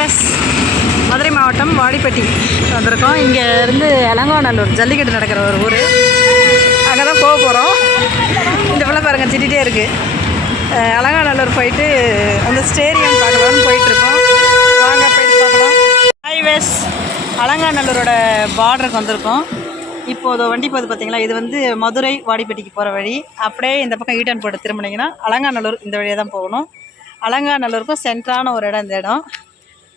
விவஸ், மதுரை மாவட்டம் வாடிப்பட்டி வந்திருக்கோம். இங்கே இருந்து அலங்காநல்லூர் ஜல்லிக்கட்டு நடக்கிற ஒரு ஊர், அங்கே தான் போக போகிறோம். இந்த பிள்ளை பாருங்கள் திட்டிகிட்டே இருக்குது. அலங்காநல்லூர் போயிட்டு அந்த ஸ்டேடியம் பார்க்கலான்னு போயிட்டுருக்கோம். வாங்க போயிட்டு பார்க்கலாம். ஹைவேஸ் அலங்காநல்லூரோட பார்டருக்கு வந்திருக்கோம். இப்போது வண்டி போகுது பார்த்தீங்களா, இது வந்து மதுரை வாடிப்பட்டிக்கு போகிற வழி. அப்படியே இந்த பக்கம் ஈட்டன் போட்டு திரும்பினீங்கன்னா அலங்காநல்லூர் இந்த வழியாக தான் போகணும். அலங்காநல்லூருக்கும் சென்ட்ரான ஒரு இடம் இந்த இடம்.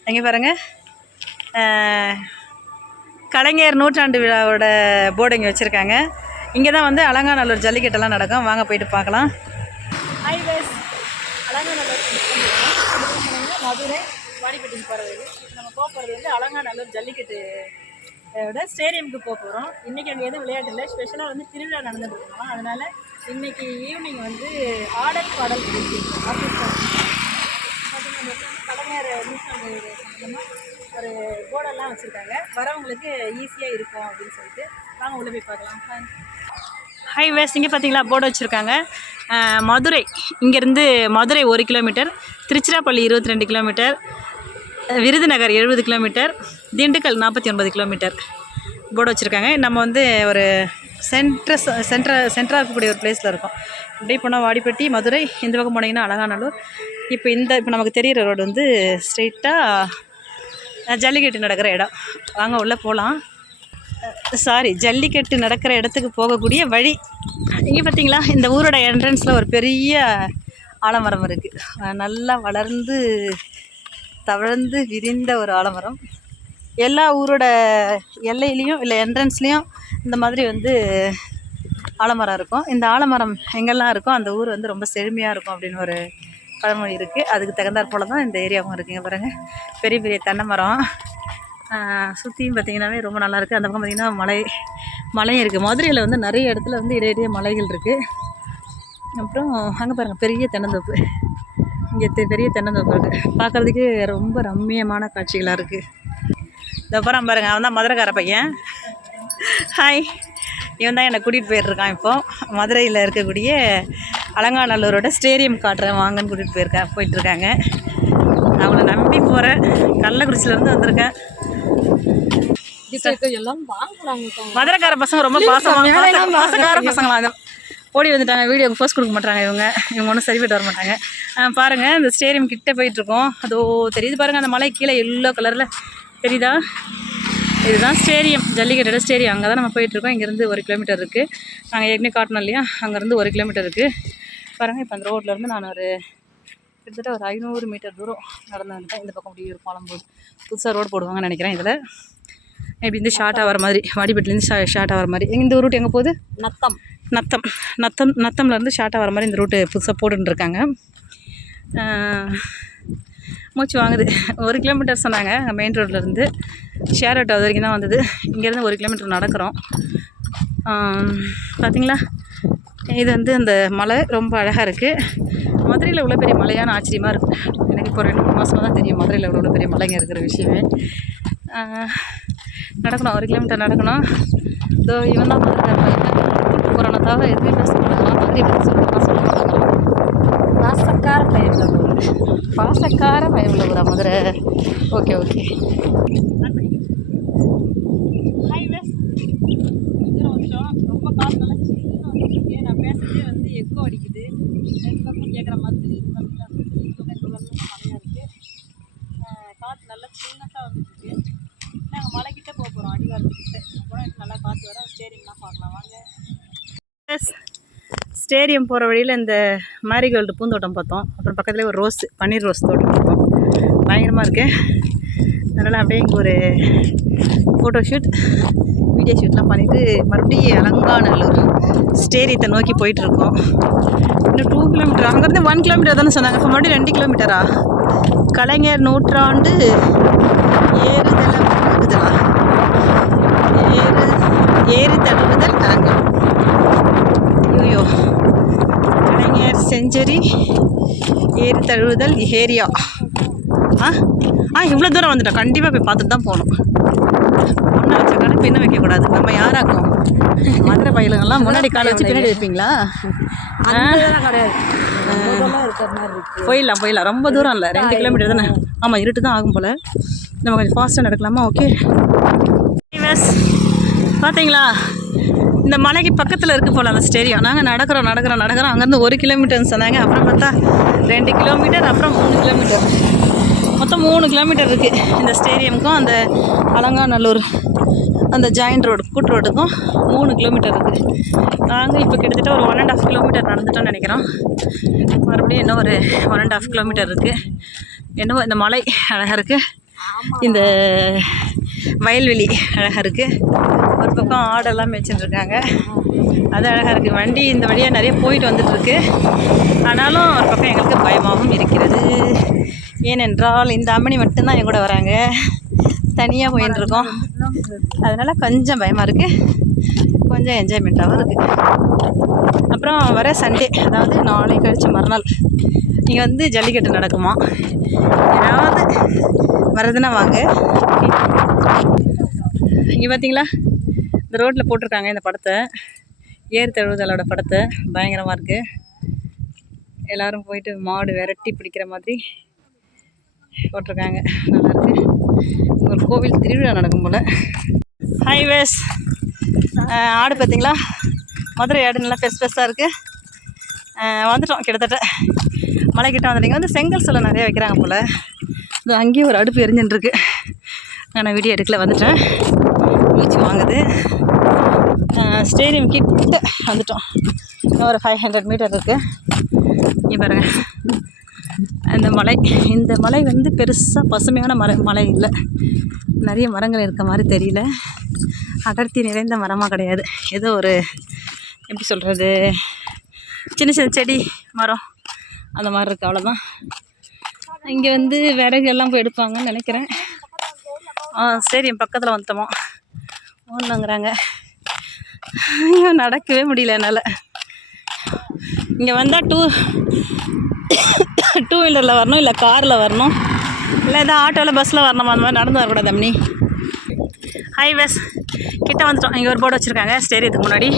எங்கே பாருங்கள், கலைஞர் நூற்றாண்டு விழாவோட போர்டு இங்கே வச்சுருக்காங்க. இங்கே தான் வந்து அலங்காநல்லூர் ஜல்லிக்கட்டெல்லாம் நடக்கும். வாங்க போயிட்டு பார்க்கலாம். ஹைவேஸ் அலங்காநல்லூர் மதுரை வாடிப்பட்டிக்கு போகிற வழி. நம்ம போக போகிறது வந்து அலங்காநல்லூர் ஜல்லிக்கட்டு ஸ்டேடியமுக்கு போக போகிறோம். இன்றைக்கி அங்கே எதுவும் விளையாட்டு இல்லை, ஸ்பெஷலாக வந்து திருவிழா நடந்துட்டு இருக்கோம். அதனால் இன்றைக்கி ஈவினிங் வந்து ஆடல் பாடல் கலைஞர் நூற்றாண்டு ஒரு போர்டெல்லாம் வச்சுருக்காங்க. வரவங்களுக்கு ஈஸியாக இருக்கும் அப்படின்னு சொல்லிட்டு வாங்க உள்ளே போய் பார்க்கலாம். ஹைவேஸ் இங்கே பார்த்தீங்களா போர்டு வச்சுருக்காங்க. மதுரை இங்கேருந்து Madurai 1 kilometre, Tiruchirappalli 22 kilometre, Virudhunagar 70 kilometre, Dindigul 49 kilometre board வச்சுருக்காங்க. நம்ம வந்து ஒரு சென்டராக இருக்கக்கூடிய ஒரு பிளேஸில் இருக்கோம். இப்படி போனால் வாடிப்பட்டி, மதுரை, இந்த பக்கம் போனீங்கன்னா அலங்காநல்லூர். இப்போ நமக்கு தெரிகிற ரோடு வந்து ஸ்ட்ரெயிட்டாக ஜல்லிக்கட்டு நடக்கிற இடம். வாங்க உள்ளே போகலாம். ஜல்லிக்கட்டு நடக்கிற இடத்துக்கு போகக்கூடிய வழி. இங்கே பார்த்தீங்களா, இந்த ஊரோட என்ட்ரன்ஸில் ஒரு பெரிய ஆலமரம் இருக்குது. நல்லா வளர்ந்து தவழ்ந்து விரிந்த ஒரு ஆலமரம். எல்லா ஊரோட எல்லையிலையும் இல்லை என்ட்ரன்ஸ்லேயும் இந்த மாதிரி வந்து ஆலமரம் இருக்கும். இந்த ஆலமரம் எங்கெல்லாம் இருக்கோ அந்த ஊர் வந்து ரொம்ப செழுமையாக இருக்கும் அப்படின்னு ஒரு பழமொழி இருக்குது. அதுக்கு தகுந்தாற் போல தான் இந்த ஏரியாவும் இருக்குங்க. பாருங்கள், பெரிய பெரிய தென்னை மரம் சுற்றியும் பார்த்திங்கன்னாவே ரொம்ப நல்லாயிருக்கு. அந்த பக்கம் பார்த்திங்கன்னா மலையும் இருக்குது. மதுரையில் வந்து நிறைய இடத்துல வந்து இடையிடையே மலைகள் இருக்குது. அப்புறம் அங்கே பாருங்கள் பெரிய தென்னந்தோப்பு. இங்கே பெரிய தென்னந்தோப்பு இருக்குது. பார்க்குறதுக்கு ரொம்ப ரம்மியமான காட்சிகளாக இருக்குது. இந்த அப்புறம் பாருங்கள், அவன் தான் மதுரைக்கார பையன். ஹாய், இவன் தான் என்னை கூட்டிகிட்டு போயிட்டுருக்கான். இப்போது மதுரையில் இருக்கக்கூடிய அலங்காநல்லூரோட ஸ்டேடியம் காட்டுறேன் வாங்கன்னு கூட்டிகிட்டு போயிட்டுருக்காங்க. அவங்கள நம்பி போகிறேன். கள்ளக்குறிச்சியிலேருந்து வந்திருக்கேன். மதுரைக்கார பசங்க ரொம்ப பாசக்கார பசங்களா ஓடி வந்துட்டாங்க. வீடியோக்கு போஸ்ட் கொடுக்க மாட்டாங்க. இவங்க ஒன்றும் சரிப்பட்டு வர மாட்டாங்க. பாருங்கள், இந்த ஸ்டேடியம் கிட்டே போயிட்டுருக்கோம். அதோ தெரியுது பாருங்கள், அந்த மலை கீழே எல்லோ கலரில் தெரியுதா? இதுதான் ஸ்டேடியம், ஜல்லிக்கட்டோட ஸ்டேடியம். அங்கே தான் நம்ம போயிட்டுருக்கோம். இங்கேருந்து 1 கிலோமீட்டர் இருக்குது. நாங்கள் ஏற்கனவே காட்டணும் இல்லையா, அங்கேருந்து 1 கிலோமீட்டர் இருக்குது. பாருங்கள், இப்போ அந்த ரோட்லேருந்து நான் கிட்டத்தட்ட ஒரு 500 மீட்டர் தூரம் நடந்து வந்துட்டேன். இந்த பக்கம் முடியும் ஒரு பாலம் போது புதுசாக ரோடு போடுவாங்கன்னு நினைக்கிறேன். இதில் இப்படி இந்த ஷார்ட்டாக வர மாதிரி, வாடிப்பட்டிலேருந்து ஷார்ட்டாக வர மாதிரி. இந்த ரூட் எங்கே போகுது? நத்தம்லேருந்து ஷார்ட்டாக வர மாதிரி இந்த ரூட்டு புதுசாக போட்டுருக்காங்க. மூச்சு வாங்குது. 1 கிலோமீட்டர் சொன்னாங்க மெயின் ரோட்லேருந்து. ஷேர் ஆட்டோ அது வரைக்கும் தான் வந்தது. இங்கேருந்து 1 கிலோமீட்டர் நடக்கிறோம். பார்த்திங்களா, இது வந்து அந்த மலை ரொம்ப அழகாக இருக்குது. மதுரையில் இவ்வளோ பெரிய மலையான ஆச்சரியமாக இருக்குது. எனக்கு இப்போ 2-3 மாதமாக தான் தெரியும் மதுரையில் இவ்வளோ பெரிய மலைங்க இருக்கிற விஷயமே. நடக்கணும், 1 கிலோமீட்டர் நடக்கணும். இதோ இவன் தான் மதுரை போகிறான தவிர எதுவுமே பேச மாட்டாங்க. மதுரை பற்றி சொல்லுவாங்க. பாசக்கார பயமில்ல ஊரா மதுரை. ஓகே ரொம்ப காசு நல்லா சின்ன வந்துருக்கு. நான் பேசுகிறதே வந்து எக்கோ அடிக்குது. எல்லாருக்கும் கேட்குற மாதிரி தெரியுது. பார்த்தீங்களா, மழையாக இருக்குது. காற்று நல்லா சின்னதாக வந்துருக்கு. நாங்கள் மலைக்கிட்ட போக போகிறோம், அடிவாரத்துக்கிட்ட போனால் இன்னும் நல்லா காற்று வர. ஸ்டேடியம்லாம் பார்க்கலாம் வாங்க. ஸ்டேடியம் போகிற வழியில் இந்த மேரிகோல்டு பூந்தோட்டம் பார்த்தோம். அப்புறம் பக்கத்துலேயே ஒரு பன்னீர் ரோஸ் தோட்டம் பார்த்தோம். பயங்கரமாக இருக்குது. அதனால் அப்படியே இங்கே ஒரு ஃபோட்டோ ஷூட், வீடியோ ஷூட்லாம் பண்ணிவிட்டு மறுபடியும் அலங்காநல்லூர் ஸ்டேடியத்தை நோக்கி போயிட்டுருக்கோம். இன்னும் 2 கிலோமீட்டர், அங்கேருந்து 1 கிலோமீட்டர் தானே சொன்னாங்க. இப்போ மறுபடியும் 2 கிலோமீட்டரா? கலைஞர் நூற்றாண்டு ஏறு தழுவுதல் அரங்கம். ஐயோ, கலைஞர் செஞ்சுரி ஏறு தழுவுதல் ஏரியா. இவ்வளோ தூரம் வந்துட்டோம். கண்டிப்பாக போய் பார்த்துட்டு தான் போகணும். முன்னே வச்ச கடை பின்ன வைக்கக்கூடாது. நம்ம யாராக்கும் மதுரை பயிலுங்கள்லாம் முன்னாடி காலை வச்சு பின்னாடி வைப்பீங்களா? கிடையாது. போயிடலாம். ரொம்ப தூரம் இல்லை, 2 கிலோமீட்டர் தானே. ஆமாம், இருட்டு தான் ஆகும் போல். நம்ம கொஞ்சம் ஃபாஸ்ட்டாக நடக்கலாமா? ஓகே. பார்த்தீங்களா, இந்த மலைக்கு பக்கத்தில் இருக்குது போல் அந்த ஸ்டேடியம். நாங்கள் நடக்கிறோம். அங்கேருந்து 1 கிலோமீட்டர்னு சொன்னாங்க. அப்புறம் பார்த்தா 2 கிலோமீட்டர், அப்புறம் 3 கிலோமீட்டர், மொத்தம் 3 கிலோமீட்டர் இருக்குது இந்த ஸ்டேடியமுக்கும் அந்த அலங்காநல்லூர் அந்த ஜாயிண்ட் ரோடு கூட்டு ரோடுக்கும் 3 கிலோமீட்டர் இருக்குது. நாங்கள் இப்போ கிட்டத்தட்ட ஒரு 1.5 கிலோமீட்டர் நடந்துட்டோம்னு நினைக்கிறோம். மறுபடியும் இன்னும் ஒரு 1.5 கிலோமீட்டர் இருக்குது. என்னவோ இந்த மலை அழகாக இருக்குது, இந்த வயல்வெளி அழகாக இருக்குது. ஒரு பக்கம் ஆடெல்லாம் மேய்ச்சிட்டுருக்காங்க, அது அழகாக இருக்குது. வண்டி இந்த வழியாக நிறைய போயிட்டு வந்துட்டுருக்கு. ஆனாலும் ஒரு பக்கம் எங்களுக்கு பயமாகவும் இருக்கிறது. ஏனென்றால் இந்த அம்மணி மட்டும்தான் என் கூட வராங்க, தனியாக போயின்ட்டுருக்கோம். அதனால் கொஞ்சம் பயமாக இருக்குது, கொஞ்சம் என்ஜாய்மெண்ட்டாகவும் இருக்குது. அப்புறம் வர சண்டே, அதாவது நாளை கழித்து மறுநாள் இங்கே வந்து ஜல்லிக்கட்டு நடக்குமா. ஏதாவது வரதுன்னா வாங்க. இங்கே பார்த்தீங்களா, இந்த ரோட்டில் போட்டிருக்காங்க இந்த படத்தை, ஏர் தழுவுதலோட படத்தை. பயங்கரமாக இருக்குது. எல்லோரும் போயிட்டு மாடு விரட்டி பிடிக்கிற மாதிரி போட்டிருக்காங்க. நல்லாயிருக்கு. ஒரு கோவில் திருவிழா நடக்கும் போல். ஹைவேஸ் ஆடு பார்த்தீங்களா, மதுரை ஆடு நல்லா பெருசாக இருக்குது. வந்துட்டோம் கிட்டத்தட்ட மலைக்கிட்ட வந்துட்டீங்க. வந்து செங்கல் சோலை நிறையா வைக்கிறாங்க போல். இது அங்கேயும் ஒரு அடுப்பு எரிஞ்சுட்டுருக்கு. நான் வீடியோ எடுக்கல, வந்துட்டேன். மூச்சு வாங்குது. ஸ்டேடியம் கிட்ட வந்துட்டோம். இன்னும் ஒரு 500 மீட்டர் இருக்குது. இங்கே பாருங்கள், இந்த மலை வந்து பெருசாக பசுமையான மலை இல்லை. நிறைய மரங்கள் இருக்க மாதிரி தெரியல. அடர்த்தி நிறைந்த மரமாக கிடையாது. ஏதோ ஒரு எப்படி சொல்கிறது, சின்ன செடி மரம் அந்த மாதிரி இருக்குது, அவ்வளோதான். இங்கே வந்து விறகு எல்லாம் போய் எடுப்பாங்கன்னு நினைக்கிறேன். ஸ்டேடியம் பக்கத்தில் வந்துட்டோமா ஒன்றுங்கிறாங்க. ஐயோ, நடக்கவே முடியல என்னால். இங்கே வந்தால் டூ வீலரில் வரணும், இல்லை காரில் வரணும், இல்லை ஏதாவது ஆட்டோவில் பஸ்ஸில் வரணும். அந்த மாதிரி நடந்து வரக்கூடாது அம்மனி. ஹைவேஸ் கிட்ட வந்துட்டோம். இங்கே ஒரு போர்டு வச்சுருக்காங்க ஸ்டேடியத்துக்கு முன்னாடி,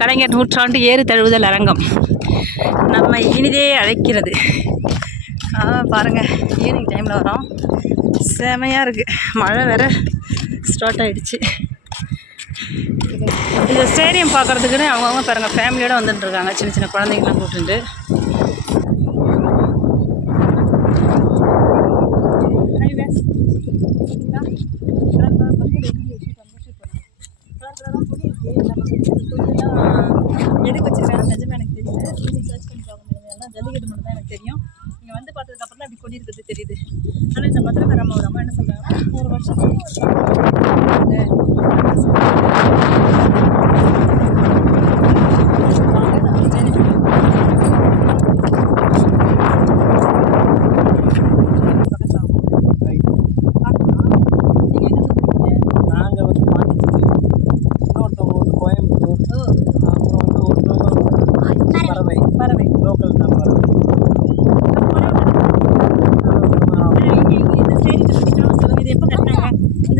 கலைஞர் நூற்றாண்டு ஏறு தழுவுதல் அரங்கம் நம்ம இனிதே அழைக்கிறது. பாருங்கள், ஈவினிங் டைமில் வரோம். செமையாக இருக்குது. மழை வேறு ஸ்டார்ட் ஆகிடுச்சு. இந்த ஸ்டேடியம் பார்க்குறதுக்குன்னு அவங்கவுங்க பாருங்கள் ஃபேமிலியோடு வந்துட்டுருக்காங்க, சின்ன சின்ன குழந்தைங்களாம் கூப்பிட்டுட்டு. எதுக்கு வச்சுருக்காங்க நிஜமாக எனக்கு தெரியல. சர்ச் பண்ணி பார்க்கணும். எல்லாம் ஜல்லிக்கட்டு மட்டும் தான் எனக்கு தெரியும். இங்கே வந்து பார்த்ததுக்கப்புறம் தான் அப்படி கொடி இருக்கிறது தெரியுது. ஆனால் இந்த மதுரை அம்மா ஒரு அம்மா என்ன சொல்கிறாங்கன்னா, ஒரு வருஷத்துக்கு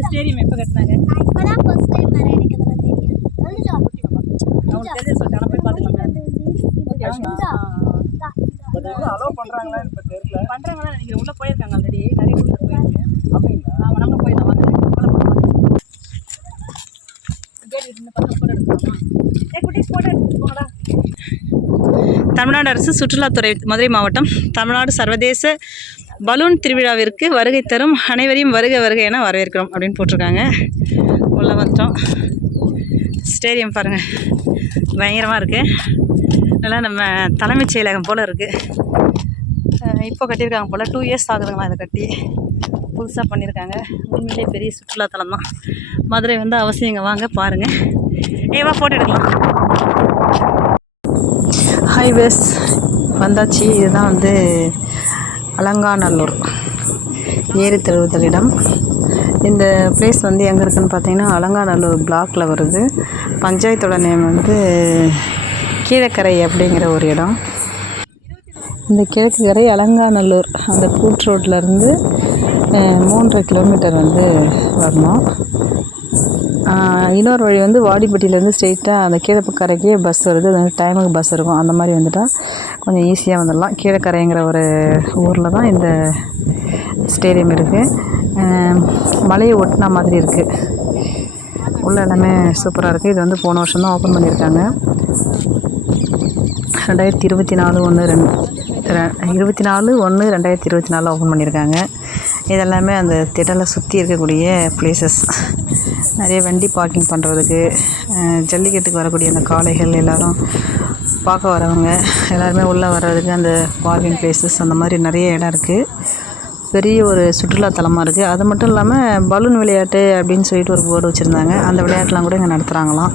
ஸ்டேடியம் எப்போ கட்டினாங்க? இப்போதான் ஃபர்ஸ்ட் டைம் வரேன். எனக்கு இதெல்லாம் தெரியாது. அவங்க தெரிஞ்ச சொல்லிட்டாங்க, போய் பார்த்துக்கலாம். அலோவ் பண்ணுறாங்களா இப்போ தெரியல. பண்ணுறாங்களா நினைக்கிறேன். உள்ளே போயிருக்காங்க ஆல்ரெடி, நிறைய ஊரில் போயிருக்காங்க. அப்படிங்களா? ஆமாம், நம்ம போயிடலாம் வாங்க. தமிழ்நாடு அரசு சுற்றுலாத்துறை மதுரை மாவட்டம் தமிழ்நாடு சர்வதேச பலூன் திருவிழாவிற்கு வருகை தரும் அனைவரையும் வருக வருக என வரவேற்கிறோம் அப்படின்னு போட்டிருக்காங்க. உள்ளே வந்துட்டோம். ஸ்டேடியம் பாருங்கள், பயங்கரமாக இருக்குது. நல்லா நம்ம தலைமைச் செயலகம் போல் இருக்குது. இப்போ கட்டியிருக்காங்க போல். 2 இயர்ஸ் ஆகுதுங்களா இதை கட்டி, புதுசாக பண்ணியிருக்காங்க. உண்மையிலே பெரிய சுற்றுலாத்தலம் தான். மதுரை வந்து அவசியம் இங்கே வாங்க, பாருங்கள். ஏவா ஃபோட்டோ எடுக்கலாம். ஹைவேஸ் வந்தாச்சு. இதுதான் வந்து அலங்காநல்லூர் ஏறு தழுவுதல் இடம். இந்த பிளேஸ் வந்து எங்கே இருக்குதுன்னு பார்த்தீங்கன்னா அலங்காநல்லூர் பிளாக்கில் வருது. பஞ்சாயத்தோட நேம் வந்து கீழக்கரை அப்படிங்கிற ஒரு இடம். இந்த கிழக்கு கரை அலங்காநல்லூர் அந்த கூட் ரோட்லேருந்து 3.5 கிலோமீட்டர் வந்து வரணும். இன்னொரு வழி வந்து வாடிப்பட்டியிலேருந்து ஸ்ட்ரெயிட்டாக அந்த கீழப்பக்கரைக்கே பஸ் வருது. அது வந்து டைமுக்கு பஸ் இருக்கும். அந்த மாதிரி வந்துட்டால் கொஞ்சம் ஈஸியாக வந்துடலாம். கீழக்கரைங்கிற ஒரு ஊரில் தான் இந்த ஸ்டேடியம் இருக்குது. மலையை ஒட்டின மாதிரி இருக்குது. உள்ள எல்லாமே சூப்பராக இருக்குது. இது வந்து போன வருஷம் தான் ஓப்பன் பண்ணியிருக்காங்க. 24/1/2024 ஓப்பன் பண்ணியிருக்காங்க. இதெல்லாமே அந்த திடலை சுற்றி இருக்கக்கூடிய பிளேசஸ். நிறைய வண்டி பார்க்கிங் பண்ணுறதுக்கு, ஜல்லிக்கட்டுக்கு வரக்கூடிய அந்த காளைகள் எல்லோரும் பார்க்க வரவங்க எல்லாருமே உள்ளே வர்றதுக்கு அந்த பார்க்கிங் பிளேசஸ் அந்த மாதிரி நிறைய இடம் இருக்குது. பெரிய ஒரு சுற்றுலாத்தலமாக இருக்குது. அது மட்டும் இல்லாமல் பலூன் விளையாட்டு அப்படின்னு சொல்லிட்டு ஒரு போர்டு வச்சுருந்தாங்க. அந்த விளையாட்டுலாம் கூட இங்கே நடத்துகிறாங்களாம்.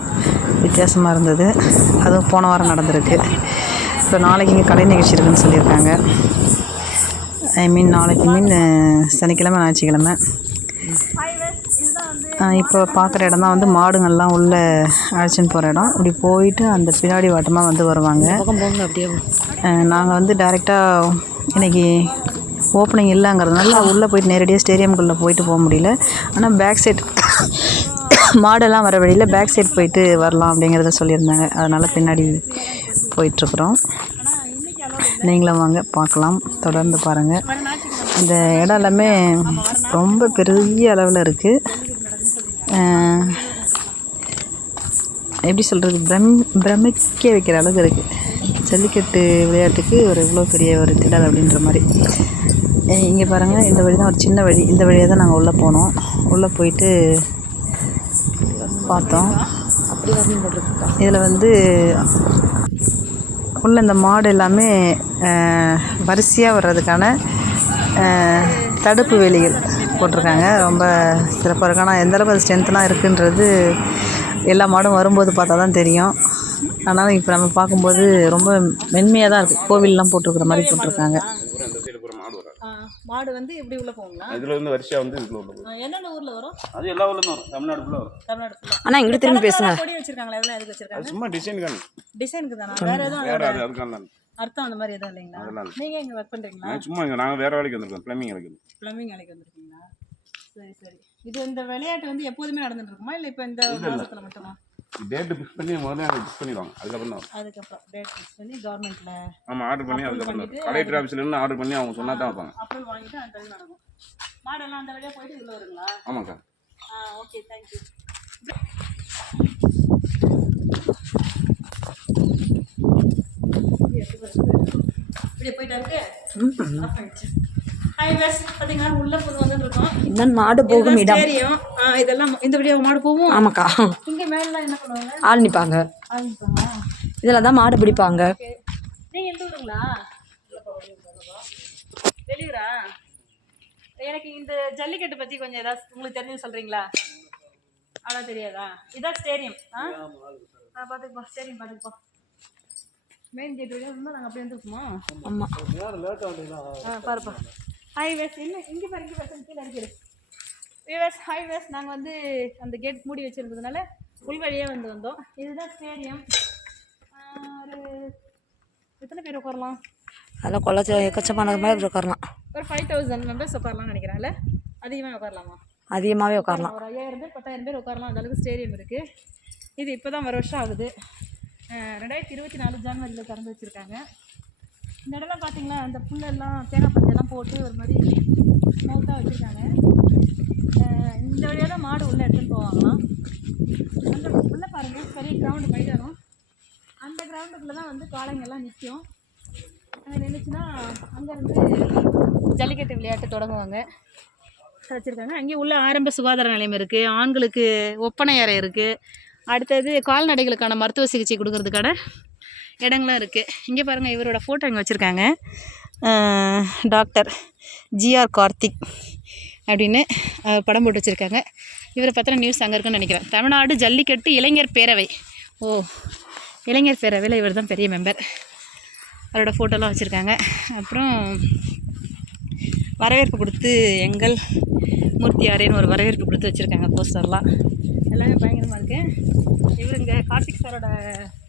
வித்தியாசமாக இருந்தது. அதுவும் போன வாரம் நடந்திருக்கு. இப்போ நாளைக்கு இங்கே கலை நிகழ்ச்சி இருக்குதுன்னு சொல்லியிருக்காங்க. நாளைக்கு சனிக்கிழமை ஞாயிற்றுக்கிழமை. இப்போ பார்க்குற இடம் தான் வந்து மாடுங்கள்லாம் உள்ளே அழைச்சின்னு போகிற இடம். இப்படி போயிட்டு அந்த பின்னாடி வாட்டமாக வந்து வருவாங்க. நாங்கள் வந்து டைரெக்டாக இன்றைக்கி ஓப்பனிங் இல்லைங்கிறதுனால உள்ளே போயிட்டு நேரடியாக ஸ்டேடியம்குள்ளே போயிட்டு போக முடியல. ஆனால் பேக் சைட் மாடெல்லாம் வர வழியில் பேக் சைட் போயிட்டு வரலாம் அப்படிங்கிறத சொல்லியிருந்தாங்க. அதனால் பின்னாடி போயிட்டுருக்குறோம். நீங்களும் வாங்க பார்க்கலாம். தொடர்ந்து பாருங்கள். இந்த இடம் எல்லாமே ரொம்ப பெரிய அளவில் இருக்குது. எப்படி சொல்கிறது, பிரமிக்க வைக்கிற அளவுக்கு இருக்குது. ஜல்லிக்கட்டு விளையாட்டுக்கு ஒரு இவ்வளோ பெரிய ஒரு திடல் அப்படின்ற மாதிரி. இங்கே பாருங்கள், இந்த வழி தான் ஒரு சின்ன வழி. இந்த வழியாக தான் நாங்கள் உள்ளே போனோம். உள்ளே போயிட்டு பார்த்தோம். இதில் வந்து உள்ள இந்த மாடு எல்லாமே வரிசையாக வர்றதுக்கான தடுப்பு வேலிகள் போட்டிருக்காங்க. ரொம்ப சிறப்பாக இருக்குது. ஆனால் எந்தளவுக்கு அது ஸ்ட்ரென்த்லாம் இருக்குன்றது எல்லா மாடும் வரும்போது பார்த்தா தான் தெரியும். ஆனாலும் இப்போ நம்ம பார்க்கும்போது ரொம்ப மென்மையாக தான் இருக்குது. கோவில்லாம் போட்டிருக்கிற மாதிரி போட்டிருக்காங்க. மாடு வந்து இப்படி உள்ள போகுங்களா? இதுல வந்து வரிசையா வந்து இதுல உள்ள போகும். என்னென்ன ஊர்ல வரும்? அது எல்லா ஊர்லயும் வரும். தமிழ்நாடு ஃபுல்லா வரும். தமிழ்நாடு ஃபுல்லா. அண்ணா இங்க திரும்பி பேசுங்க. கொடி வச்சிருக்காங்களா? எவ்வளவு எதுக்கு வச்சிருக்காங்க? அது சும்மா டிசைனுக்கு தானா? வேற எதுவும் அதுக்கான அர்த்தம் அந்த மாதிரி எதுவும் இல்லைங்களா? நீங்க இங்க வர்க் பண்றீங்களா? சும்மா இங்க நாங்க வேற வேலைக்கு வந்திருக்கோம். ப்ளம்பிங் வேலைக்கு வந்திருக்கீங்களா? சரி சரி. இது இந்த விளையாட்டு வந்து எப்போதுமே நடந்துட்டு இருக்குமா இல்ல இப்ப இந்த மாசத்துல மட்டுமா? டேட் ஃபிக்ஸ் பண்ணி முதல்ல ஃபிக்ஸ் பண்ணிடுவாங்க. அதுக்கப்புறம் டேட் ஃபிக்ஸ் பண்ணி கவர்மெண்ட்ல ஆர்டர் பண்ணி அதுக்கப்புறம் கலெக்டர் ஆபீஸ்ல இருந்து ஆர்டர் பண்ணி அவங்க சொன்னா தான் வைப்பாங்க. அப்ரூவல் வாங்கிட்டு அந்த டைம் நடக்கும். மாடெல்லாம் அந்த வழியா போயிட்டு உள்ள வருங்களா? ஆமாக்கா. Okay, thank you. இப்படி போயிட்டா இருக்கு. ஹாய் வெஸ், பாத்தீங்களா உள்ள போய் வந்துருக்கோம். இன்னும் மாடு போகும் இடம் தெரியும். இதெல்லாம் இந்த வீடியோ மாடு போகும். ஆமாக்கா. இங்க மேல என்ன பண்ணுவாங்க? ஆள் நிப்பாங்க. இதெல்லாம் தான் மாடு பிடிப்பாங்க. நீங்க எந்த ஊருங்களா? வெளியூரா? எனக்கு இந்த ஜல்லிக்கட்டு பத்தி கொஞ்சம் ஏதாவது உங்களுக்கு தெரிஞ்சு சொல்றீங்களா? அவ்வளோ தெரியாதா? இதான் ஸ்டேடியம். பாத்துப்பா, ஸ்டேடியம் பாத்துப்பா. மெயின் கேட் வழியா இருந்தா நாங்க அப்படியே வந்துருக்குமா? ஆமா. பாருப்பா. ஹாய் வேஸ், என்ன இங்கே பாருங்க, கீழே இருக்குது. வேஸ் ஹாய் வேஸ், நாங்கள் வந்து அந்த கேட் மூடி வச்சுருந்ததுனால உள் வழியாக வந்தோம். இதுதான் ஸ்டேடியம். ஒரு எத்தனை பேர் உட்காரலாம்? அதெல்லாம் கொள்ள எக்கச்சமான மாதிரி உட்காரலாம். ஒரு 5000 மெம்பர்ஸ் உட்காரலாம்னு நினைக்கிறேன். இல்லை அதிகமாக உட்காரலாமா? அதிகமாகவே உட்காரலாம். ஒரு 5000 பேர் 10,000 பேர் உட்காரலாம். அந்தளவுக்கு ஸ்டேடியம் இருக்குது. இது இப்போ தான் ஒரு வருஷம் ஆகுது. 2024 ஜனவரியில் திறந்து வச்சுருக்காங்க. இந்த இடம்லாம் பார்த்தீங்களா, அந்த புல்லெல்லாம் தேங்காய் பஞ்செல்லாம் போட்டு ஒரு மாதிரி ஸ்மூத்தாக வச்சுருக்காங்க. இந்த வழியாக தான் மாடு உள்ளே எடுத்துகிட்டு போவாங்களாம். அந்த உள்ளே பாருங்கள், பெரிய கிரவுண்டு மைதானம். அந்த கிரவுண்டுக்குள்ளே தான் வந்து காளைங்கெல்லாம் நிற்கும். அங்கே நின்றுச்சுன்னா அங்கேருந்து ஜல்லிக்கட்டு விளையாட்டு தொடங்குவாங்க. வச்சுருக்காங்க. அங்கேயும் உள்ள ஆரம்ப சுகாதார நிலையம் இருக்குது. ஆண்களுக்கு ஒப்பனை அறை இருக்குது. அடுத்தது கால்நடைகளுக்கான மருத்துவ சிகிச்சை கொடுக்கறதுக்கான இடங்களும் இருக்குது. இங்கே பாருங்கள், இவரோட ஃபோட்டோ இங்கே வச்சுருக்காங்க. டாக்டர் ஜிஆர் கார்த்திக் அப்படின்னு படம் போட்டு வச்சுருக்காங்க. இவரை பற்றின நியூஸ் அங்கே இருக்குன்னு நினைக்கிறேன். தமிழ்நாடு ஜல்லிக்கட்டு இளைஞர் பேரவை. இளைஞர் பேரவையில் இவர் தான் பெரிய மெம்பர். அவரோட ஃபோட்டோலாம் வச்சுருக்காங்க. அப்புறம் வரவேற்பு கொடுத்து எங்கள் மூர்த்தியாரேன்னு ஒரு வரவேற்பு கொடுத்து வச்சுருக்காங்க. போஸ்டர்லாம் எல்லாமே பயங்கரமாக இருக்குது. இவருங்க கார்த்திக் சாரோட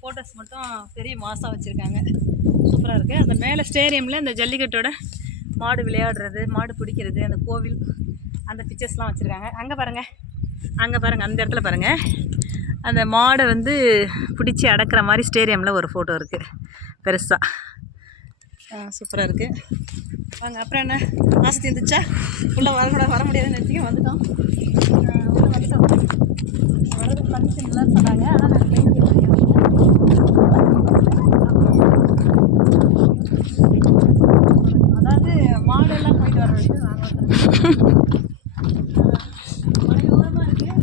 ஃபோட்டோஸ் மட்டும் பெரிய மாசாக வச்சுருக்காங்க. சூப்பராக இருக்குது. அந்த மேலே ஸ்டேடியமில் இந்த ஜல்லிக்கட்டோட மாடு விளையாடுறது, மாடு பிடிக்கிறது, அந்த கோவில், அந்த பிக்சர்ஸ்லாம் வச்சுருக்காங்க. அங்கே பாருங்கள், அந்த இடத்துல பாருங்கள், அந்த மாடை வந்து பிடிச்சி அடக்கிற மாதிரி ஸ்டேடியமில் ஒரு ஃபோட்டோ இருக்குது பெருசாக. சூப்பராக இருக்குது. வாங்க, அப்புறம் என்ன ஆசை தீர்ந்துச்சா? உள்ளே வர முடியாதுன்னு நினச்சிங்க, வந்துட்டோம். உள்ளே வந்துட்டோம். வரதுக்கு பர்மிஷன் இல்லைன்னு சொன்னாங்க. ஆனால் நாங்கள் ட்ரெயின் அதாவது மாடெல்லாம் போயிட்டு வர வரைக்கும் நாங்கள் மலையோரமாக இருக்குது.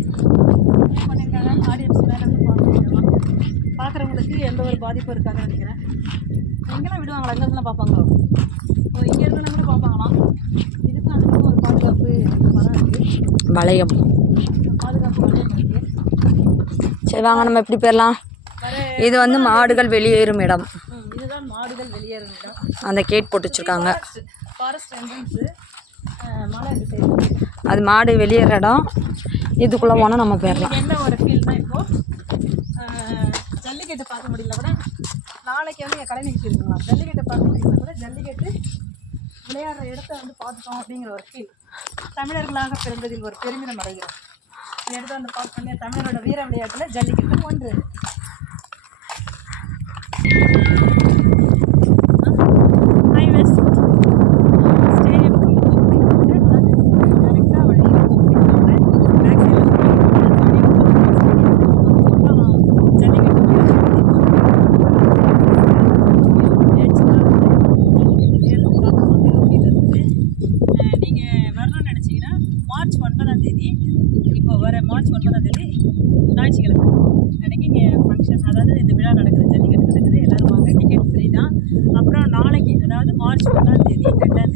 என்ன பண்ணியிருக்காங்க, ஆடியன்ஸ் மேலே வந்து பார்க்குறவங்களுக்கு எந்த ஒரு பாதிப்பும் இருக்காதுன்னு நினைக்கிறேன். எங்கெல்லாம் விடுவாங்களா? எங்கே இருந்தெல்லாம் பார்ப்பாங்களோ? இங்கே இருக்கணும் கூட பார்ப்பாங்களாம். இதுக்கும் அதுக்கும் ஒரு பாதுகாப்பு மரம் இருக்குது, வளையம். பாதுகாப்பு வளையம் இருக்குது. சரி வாங்க, நம்ம எப்படி போயிடலாம்? இது வந்து மாடுகள் வெளியேறும் இடம். இதுதான் மாடுகள் வெளியேறும் இடம். அந்த கேட் போட்டு வச்சுருக்காங்க. ஃபாரஸ்ட் என்ட்ரன்ஸு, மலை இந்த சைடு. அது மாடு வெளியேற இடம். இதுக்குள்ளே போனால் நம்ம போயிடலாம். என்ன ஒரு ஃபீல்னா இப்போது ஜல்லிக்கட்டு பார்க்க முடியல கூட, நாளைக்கு வந்து என் கலை நிகழ்ச்சி இருக்குங்களா, ஜல்லிக்கட்டு பார்க்க முடியல கூட ஜல்லிக்கட்டு விளையாடுற இடத்த வந்து பார்த்துட்டோம் அப்படிங்கிற ஒரு ஃபீல். தமிழர்களாக பிறந்ததில் ஒரு பெருமிதம் அடைகிறோம். இந்த இடத்த வந்து பார்க்க பண்ணி தமிழரோட வீர விளையாட்டில் ஜல்லிக்கட்டு ஒன்று. மார்ச் 9ஆம் தேதி, இப்போ வர மார்ச் 9ஆம் தேதி ஞாயிற்றுக்கிழமை அன்றைக்கி இங்கே ஃபங்க்ஷன், அதாவது இந்த விழா நடக்குது, ஜல்லிக்கட்டு நடக்குது. எல்லோரும் வாங்க, டிக்கெட் ஃப்ரீ தான். அப்புறம் நாளைக்கு, அதாவது மார்ச் 1ஆம் தேதி 2000